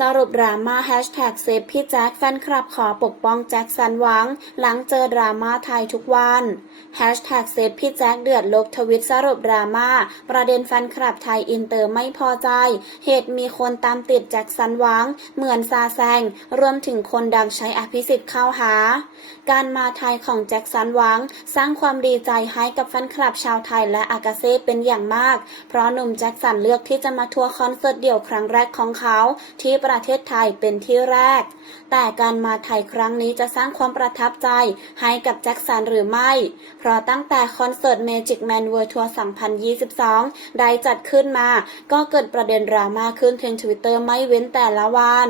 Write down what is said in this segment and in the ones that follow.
สรุปดราม่าแฮชแท็กเซฟพี่แจ็คแฟนคลับขอปกป้องแจ็คสันหวัง หลังเจอดราม่าไทยทุกวันแฮชแท็กเซฟพี่แจ็คเดือดลบทวิตสรุปดราม่าประเด็นแฟนคลับไทยอินเตอร์ไม่พอใจ เหตุมีคนตามติดแจ็คสันหวัง เหมือนซาแซง รวมถึงคนดังใช้อภิสิทธิ์เข้าหา การมาไทยของแจ็คสันหวัง สร้างความดีใจให้กับแฟนคลับชาวไทยและอากาเซ่เป็นอย่างมาก เพราะหนุ่มแจ็คสันเลือกที่จะมาทัวร์คอนเสิร์ตเดี่ยวครั้งแรกของเขาที่ประเทศไทยเป็นที่แรก แต่การมาไทยครั้งนี้จะสร้างความประทับใจให้กับแจ็คสันหรือไม่ เพราะตั้งแต่คอนเสิร์ต Magic Man World Tour 2022 ได้จัดขึ้นมา ก็เกิดประเด็นดราม่าขึ้นเทรนด์ทวิตเตอร์ไม่เว้นแต่ละวัน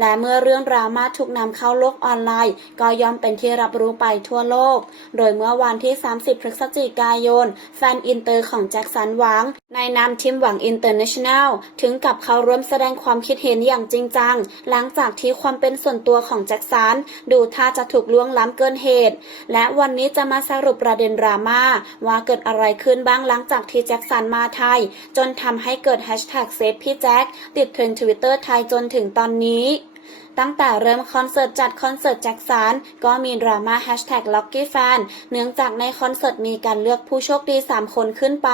และเมื่อเรื่องดราม่าถูกนำเข้าโลกออนไลน์ ก็ย่อมเป็นที่รับรู้ไปทั่วโลก โดยเมื่อวันที่ 30 พฤศจิกายน แฟนอินเตอร์ของแจ็คสันหวัง ในนามทีมหวังอินเตอร์เนชั่นแนลถึงกับเข้าร่วมแสดงความคิดเห็นอย่างจริงจัง หลังจากที่ความเป็นส่วนตัวของแจ็คสันดูท่าจะถูกล่วงล้ำเกินเหตุ และวันนี้จะมาสรุปประเด็นดราม่าว่าเกิดอะไรขึ้นบ้างหลังจากที่แจ็คสันมาไทย จนทำให้เกิดแฮชแท็กเซฟพี่แจ็คติดเทรนด์ทวิตเตอร์ไทยจนถึงตอนนี้ตั้งแต่เริ่มคอนเสิร์ตจัดคอนเสิร์ตแจ็คสันก็มีดราม่าแฮชแท็กล็อกกี้แฟนเนื่องจากในคอนเสิร์ตมีการเลือกผู้โชคดี 3 คนขึ้นไป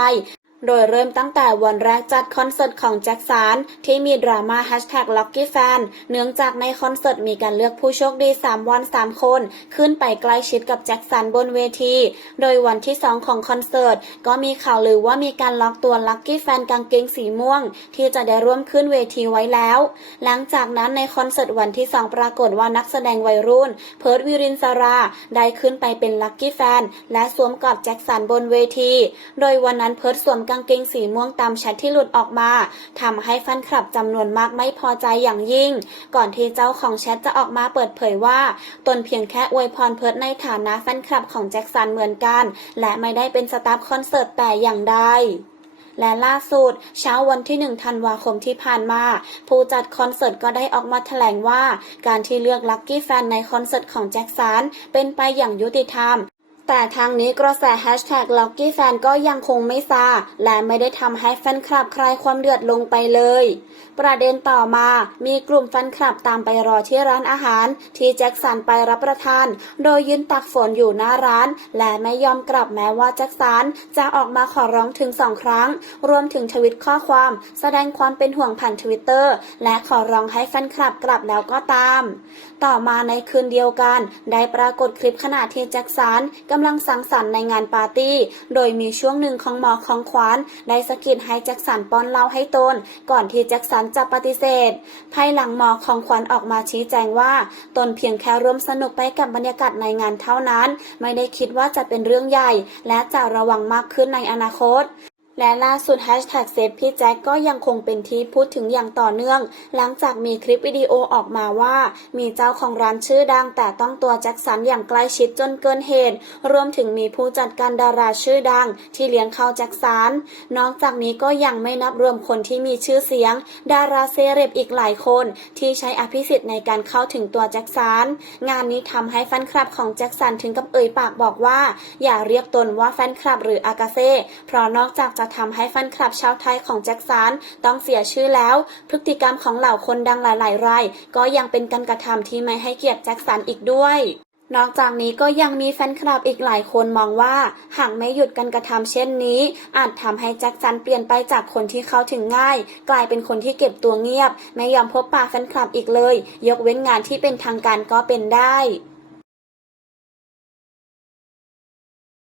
โดยเริ่มตั้งแต่วันแรกจัดคอนเสิร์ตของแจ็คสันที่มีดราม่าแฮชแท็กล็อกกี้แฟนเนื่องจากในคอนเสิร์ตมีการเลือกผู้โชคดี 3 วัน 3 คน ขึ้นไปใกล้ชิดกับแจ็คสันบนเวที โดยวันที่ 2 ของคอนเสิร์ต ก็มีข่าวลือว่ามีการล็อกตัวลักกี้แฟนกางเกงสีม่วง ที่จะได้ร่วมขึ้นเวทีไว้แล้ว หลังจากนั้นในคอนเสิร์ตวันที่ 2 ปรากฏว่านักแสดงวัยรุ่น เพิร์ดวิรินสราได้ขึ้นไปเป็นลักกี้แฟนและสวมกอดแจ็คสันบนเวที โดยวันนั้นเพิร์ดสวมกางเกงสีม่วงตามแชทที่หลุดออกมาทำให้แฟนคลับจำนวนมากไม่พอใจอย่างยิ่ง ก่อนที่เจ้าของแชทจะออกมาเปิดเผยว่า ตนเพียงแค่อวยพรเพิร์ดในฐานะแฟนคลับของแจ็คสันเหมือนกัน และไม่ได้เป็นสตาฟคอนเสิร์ตแต่อย่างใดและล่าสุด เช้าวันที่ 1 ธันวาคมที่ผ่านมา ผู้จัดคอนเสิร์ตก็ได้ออกมาแถลงว่า การที่เลือกลัคกี้แฟนในคอนเสิร์ตของแจ็คสันเป็นไปอย่างยุติธรรม แต่ทางนี้กระแสแฮชแท็กล็อกกี้แฟนก็ยังคงไม่ซาและไม่ได้ทำให้แฟนคลับคลายความเดือดลงไปเลย ประเด็นต่อมามีกลุ่มแฟนคลับตามไปรอที่ร้านอาหาร ที่แจ็คสันไปรับประทาน โดยยืนตักฝนอยู่หน้าร้าน และไม่ยอมกลับแม้ว่าแจ็คสันจะออกมาขอร้องถึงสองครั้ง รวมถึงทวิตข้อความ แสดงความเป็นห่วงผ่านทวิตเตอร์และขอร้องให้แฟนคลับกลับแล้วก็ตาม ต่อมาในคืนเดียวกัน ได้ปรากฏคลิปขณะที่แจ็คสันกำลังสังสรรค์ในงานปาร์ตี้ โดยมีช่วงหนึ่งของหมอของขวานได้สะกิดให้แจ็คสันป้อนเหล้าให้ตน ก่อนที่แจ็คสันจะปฏิเสธ ภายหลังหมอของขวานออกมาชี้แจงว่าตนเพียงแค่ร่วมสนุกไปกับบรรยากาศในงานเท่านั้น ไม่ได้คิดว่าจะเป็นเรื่องใหญ่ และจะระวังมากขึ้นในอนาคต และล่าสุดแฮชแท็กเซฟพี่แจ็คก็ยังคงเป็นที่พูดถึงอย่างต่อเนื่อง หลังจากมีคลิปวิดีโอออกมาว่า มีเจ้าของร้านชื่อดัง แต่ต้องตัวแจ็คสันอย่างใกล้ชิดจนเกินเหตุ รวมถึงมีผู้จัดการดาราชื่อดัง ที่เลี้ยงข้าวแจ็คสันนอกจากนี้ก็ยังไม่นับรวมคนที่มีชื่อเสียง ดาราเซเลบอีกหลายคน ที่ใช้อภิสิทธิ์ในการเข้าถึงตัวแจ็คสันงานนี้ทำให้แฟนคลับของแจ็คสันถึงกับเอ่ยปากบอกว่า อย่าเรียกตนว่าแฟนคลับหรืออากาเซ่เพราะนอกจากจะทำให้แฟนคลับชาวไทยของแจ็คสันต้องเสียชื่อแล้ว พฤติกรรมของเหล่าคนดังหลายๆรายก็ยังเป็นการกระทำที่ไม่ให้เกียรติแจ็คสันอีกด้วยนอกจากนี้ก็ยังมีแฟนคลับอีกหลายคนมองว่า หากไม่หยุดการกระทำเช่นนี้ อาจทำให้แจ็คสันเปลี่ยนไปจากคนที่เข้าถึงง่าย กลายเป็นคนที่เก็บตัวเงียบ ไม่ยอมพบปะแฟนคลับอีกเลย ยกเว้นงานที่เป็นทางการก็เป็นได้